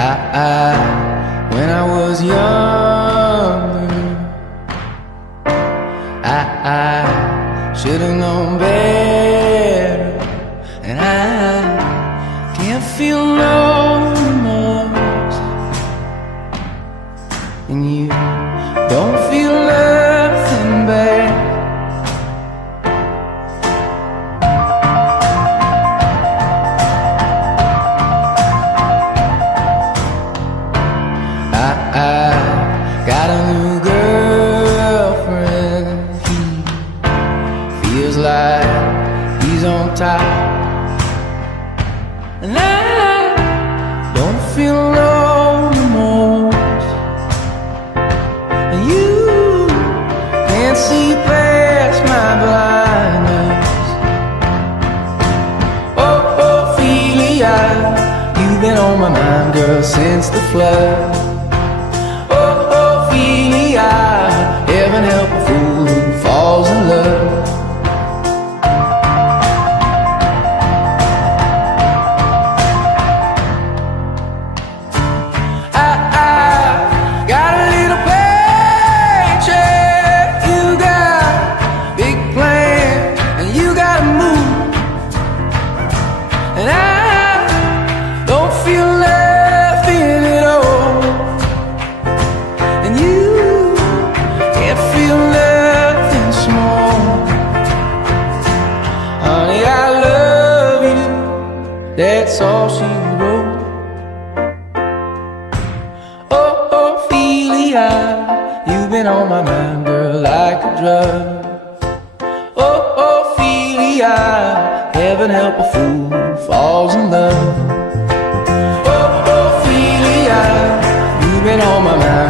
When I was younger, I should have known better, and I can't feel no remorse, and you don't feel nothing bad. I got a new girlfriend. He feels like he's on top, and I don't feel no remorse, and you can't see past my blindness. Oh, Ophelia, you've been on my mind, girl, since the flood. Heaven help a fool who falls in love. I got a little paycheck, you got big plans, and you gotta move, and I don't feel nothing at all, and you feel nothing small. Honey, I love you, that's all she wrote. Oh, Ophelia, you've been on my mind, girl, like a drug. Oh, Ophelia, heaven help a fool who falls in love. Oh, Ophelia, you've been on my mind,